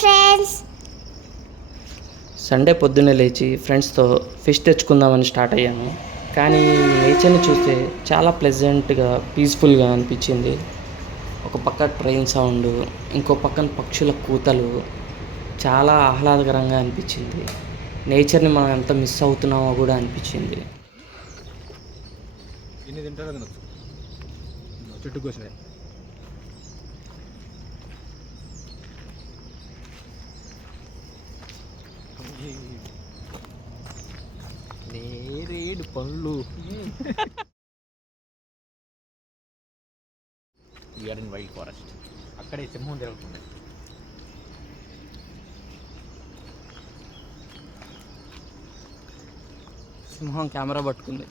Friends. Sunday పొద్దున్నే లేచి ఫ్రెండ్స్తో ఫిష్ తెచ్చుకుందామని స్టార్ట్ అయ్యాను. కానీ నేచర్ని చూస్తే చాలా ప్లెజెంట్గా పీస్ఫుల్గా అనిపించింది. ఒక పక్క ట్రైన్ సౌండ్, ఇంకో పక్కన పక్షుల కూతలు చాలా ఆహ్లాదకరంగా అనిపించింది. నేచర్ని మనం ఎంత మిస్ అవుతున్నామో కూడా అనిపించింది. చెట్టు కోసినాయి. నేరేడు పళ్ళు. We are in wild forest. అక్కడే సింహం తిరుగుతుంది. సింహం కెమెరా పట్టుకుంది.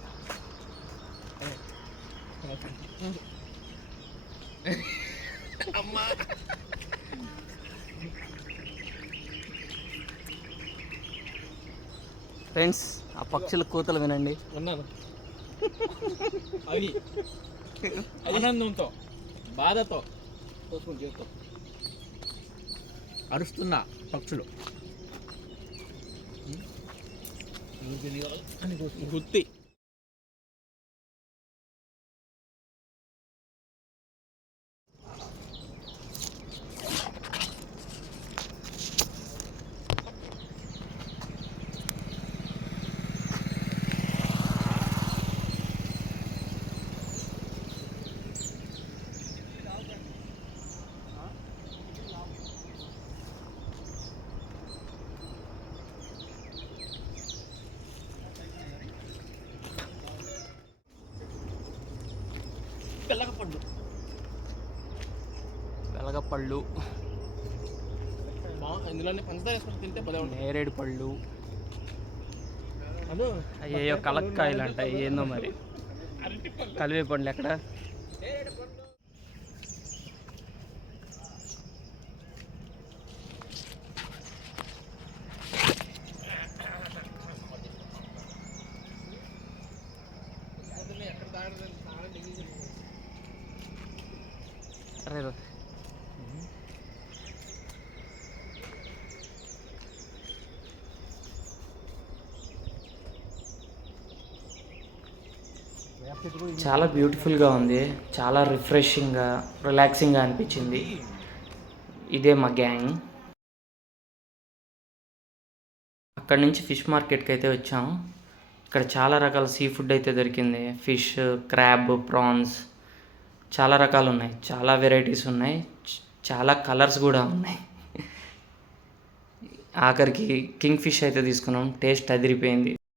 ఫ్రెండ్స్, ఆ పక్షుల కూతలు వినండి. ఉన్నాను అవి ఆనందంతో బాధతో కోసుకొని చేస్తూ అరుస్తున్న పక్షులు గుత్తి. వెలగపళ్ళు, ఇందులోనే పంచదార వేసుకొని తింటే భలే ఉంటుంది. నేరేడు పళ్ళు, అను అయ్యో కలక్కాయలు అంట. ఏందో మరి కలివే పండ్లు ఎక్కడ? అరే చాలా బ్యూటిఫుల్గా ఉంది. చాలా రిఫ్రెషింగ్గా, రిలాక్సింగ్గా అనిపించింది. ఇదే మా గ్యాంగ్. అక్కడి నుంచి ఫిష్ మార్కెట్కి అయితే వచ్చాము. ఇక్కడ చాలా రకాల సీ ఫుడ్ అయితే దొరికింది. ఫిష్, క్రాబ్, ప్రాన్స్ చాలా రకాలు ఉన్నాయి. చాలా వెరైటీస్ ఉన్నాయి. చాలా కలర్స్ కూడా ఉన్నాయి. ఆఖరికి కింగ్ ఫిష్ అయితే తీసుకున్నాం. టేస్ట్ అదిరిపోయింది.